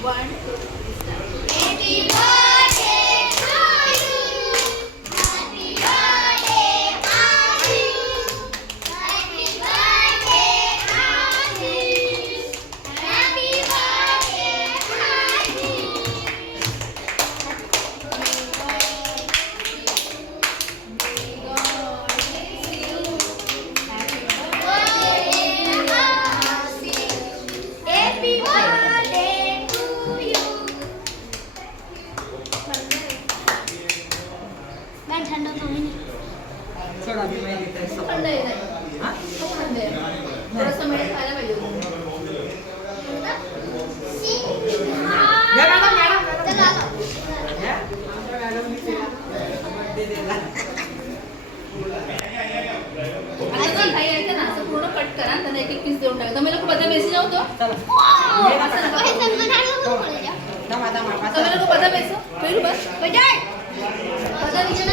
1 2 3 Happy birthday to you. Happy birthday, Ashish. Happy birthday, Ashish. Happy birthday, Happy birthday to you. मैं ठंडा तो नहीं थोड़ा भी मैं देता है सब थंड आहे नाही हाँ खूप थंड आहे थोडंसं मीठ खायला पाहिजे मैडम चला मैडम ने तेरा बर्थडे देला आता काही आहे ना असं पूर्ण कट करा त्यांना एक एक पीस देऊन टाका तुम्ही लोक पता बेसी जाओ तो चलो ओह ऐसा मनाना मत बोल जा दम तुम्ही लोक पता बेसो फिर बस बेटा